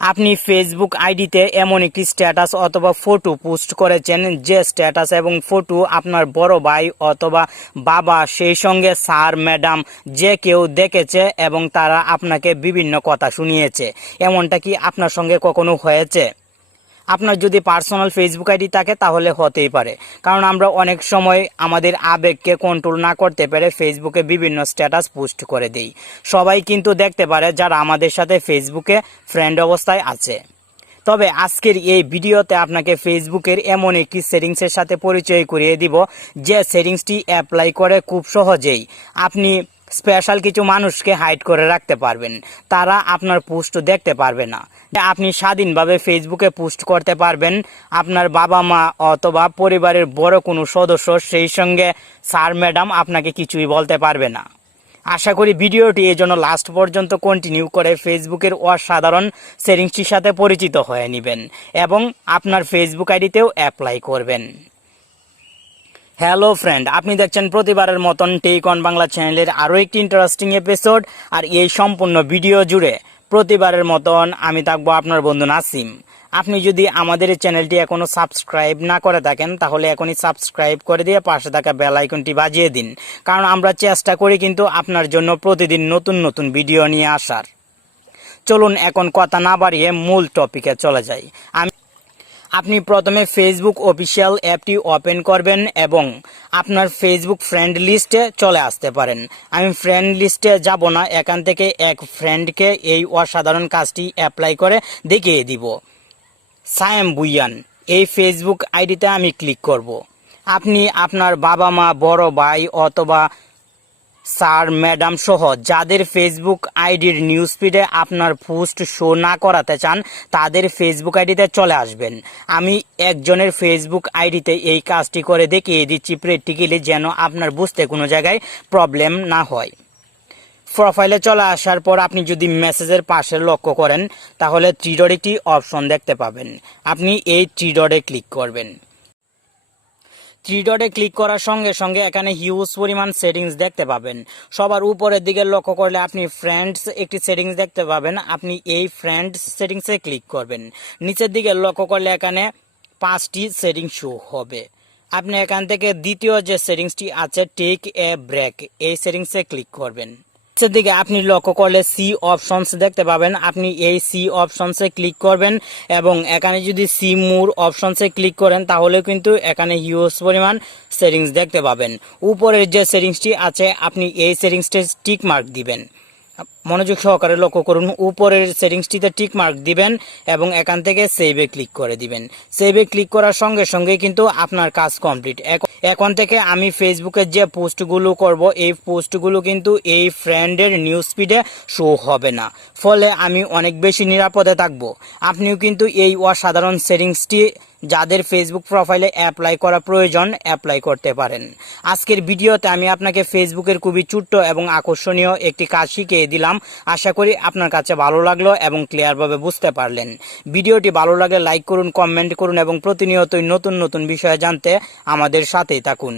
আপনি ফেসবুক আইডিতে এমন একটি স্ট্যাটাস অথবা ফটো পোস্ট করেছেন যে স্ট্যাটাস এবং ফটো আপনার বড় ভাই অথবা বাবা সেই সঙ্গে স্যার ম্যাডাম যে কেউ দেখেছে এবং তারা আপনাকে বিভিন্ন কথা শুনিয়েছে। এমনটা কি আপনার সঙ্গে কখনো হয়েছে? আপনার যদি পার্সোনাল ফেসবুক আইডি থাকে তাহলে হতেই পারে, কারণ আমরা অনেক সময় আমাদের আবেগকে কন্ট্রোল না করতে পেরে ফেসবুকে বিভিন্ন স্ট্যাটাস পোস্ট করে দিই। সবাই কিন্তু দেখতে পারে যারা আমাদের সাথে ফেসবুকে ফ্রেন্ড অবস্থায় আছে। তবে আজকের এই ভিডিওতে আপনাকে ফেসবুকের এমন একটি সেটিংসের সাথে পরিচয় করিয়ে দিব যে সেটিংসটি অ্যাপ্লাই করে খুব সহজেই আপনি স্পেশাল কিছু মানুষকে হাইড করে রাখতে পারবেন, তারা আপনার পোস্ট দেখতে পারবে না। আপনি স্বাধীনভাবে ফেসবুকে পোস্ট করতে পারবেন। আপনার বাবা মা অথবা পরিবারের বড় কোনো সদস্য সেই সঙ্গে স্যার ম্যাডাম আপনাকে কিছুই বলতে পারবে না। আশা করি ভিডিওটি এই জন্য লাস্ট পর্যন্ত কন্টিনিউ করে ফেসবুকের অসাধারণ সেটিংসটির সাথে পরিচিত হয়ে নেবেন এবং আপনার ফেসবুক আইডিতেও অ্যাপ্লাই করবেন। হ্যালো ফ্রেন্ড, আপনি দেখছেন প্রতিবারের মতন টেক অন বাংলা চ্যানেলের আরও একটি ইন্টারেস্টিং এপিসোড। আর এই সম্পূর্ণ ভিডিও জুড়ে প্রতিবারের মতন আমি থাকবো আপনার বন্ধু নাসিম। আপনি যদি আমাদের এই চ্যানেলটি এখনও সাবস্ক্রাইব না করে থাকেন তাহলে এখনই সাবস্ক্রাইব করে দিয়ে পাশে থাকা বেল আইকনটি বাজিয়ে দিন, কারণ আমরা চেষ্টা করি কিন্তু আপনার জন্য প্রতিদিন নতুন নতুন ভিডিও নিয়ে আসার। চলুন এখন কথা না বাড়িয়ে মূল টপিকে চলে যাই। আপনি প্রথমে ফেসবুক অফিসিয়াল অ্যাপটি ওপেন করবেন এবং আপনার ফেসবুক ফ্রেন্ড লিস্টে চলে আসতে পারেন। আমি ফ্রেন্ড লিস্টে যাব না, এখান থেকে এক ফ্রেন্ডকে এই অসাধারণ কাজটি অ্যাপ্লাই করে দেখিয়ে দিব। সায়েম বুইয়ান এই ফেসবুক আইডিতে আমি ক্লিক করব। আপনি আপনার বাবা মা, বড় ভাই অথবা স্যার ম্যাডাম সহ যাদের ফেসবুক আইডির নিউজ ফিডে আপনার পোস্ট শো না করাতে চান তাদের ফেসবুক আইডিতে চলে আসবেন। আমি একজনের ফেসবুক আইডিতে এই কাজটি করে দেখিয়ে দিচ্ছি প্র্যাকটিক্যালি, যেন আপনার বুঝতে কোনো জায়গায় প্রবলেম না হয়। প্রোফাইলে চলে আসার পর আপনি যদি মেসেজের পাশে লক্ষ্য করেন তাহলে থ্রি ডট একটি অপশন দেখতে পাবেন। আপনি এই থ্রি ডটে ক্লিক করবেন। থ্রি ডটে ক্লিক করার সঙ্গে সঙ্গে এখানে হিউজ পরিমাণ সেটিংস দেখতে পাবেন। সবার উপরের দিকে লক্ষ্য করলে আপনি ফ্রেন্ডস একটি সেটিংস দেখতে পাবেন। আপনি এই ফ্রেন্ডস সেটিংসে ক্লিক করবেন। নিচের দিকে লক্ষ্য করলে এখানে 5টি সেটিংস শো হবে। আপনি এখান থেকে দ্বিতীয় যে সেটিংসটি আছে টেক এ ব্রেক, এই সেটিংসে ক্লিক করবেন। নিচের দিকে আপনি লক্ষ্য করলে সি অপশনস দেখতে পাবেন। আপনি এই সি অপশনসে ক্লিক করবেন এবং এখানে যদি সি মোর অপশনসে ক্লিক করেন তাহলে কিন্তু এখানে হিউজ পরিমাণ সেটিংস দেখতে পাবেন। উপরের যে সেটিংসটি আছে আপনি এই সেটিংসটি টিক মার্ক দিবেন। মনোযোগ সহকারে লক্ষ্য করুন, উপরের সেটিংসটিতে টিক মার্ক দিবেন এবং এখান থেকে সেভে ক্লিক করে দিবেন। সেভে ক্লিক করার সঙ্গে সঙ্গে কিন্তু আপনার কাজ কমপ্লিট। এখন থেকে আমি ফেসবুকে যে পোস্টগুলো করব এই পোস্টগুলো কিন্তু এই ফ্রেন্ডের নিউজ ফিডে শো হবে না, ফলে আমি অনেক বেশি নিরাপদে থাকব। আপনিও কিন্তু এই অসাধারণ সেটিংসটি যাদের ফেসবুক প্রোফাইলে অ্যাপ্লাই করা প্রয়োজন অ্যাপ্লাই করতে পারেন। আজকের ভিডিওতে আমি আপনাকে ফেসবুকের খুবই ছোট্ট এবং আকর্ষণীয় একটি কাজ শিখিয়ে দিলাম। আশা করি আপনার কাছে ভালো লাগলো এবং ক্লিয়ারভাবে বুঝতে পারলেন। ভিডিওটি ভালো লাগলে লাইক করুন, কমেন্ট করুন এবং প্রতিনিয়তই নতুন নতুন বিষয়ে জানতে আমাদের সাথেই থাকুন।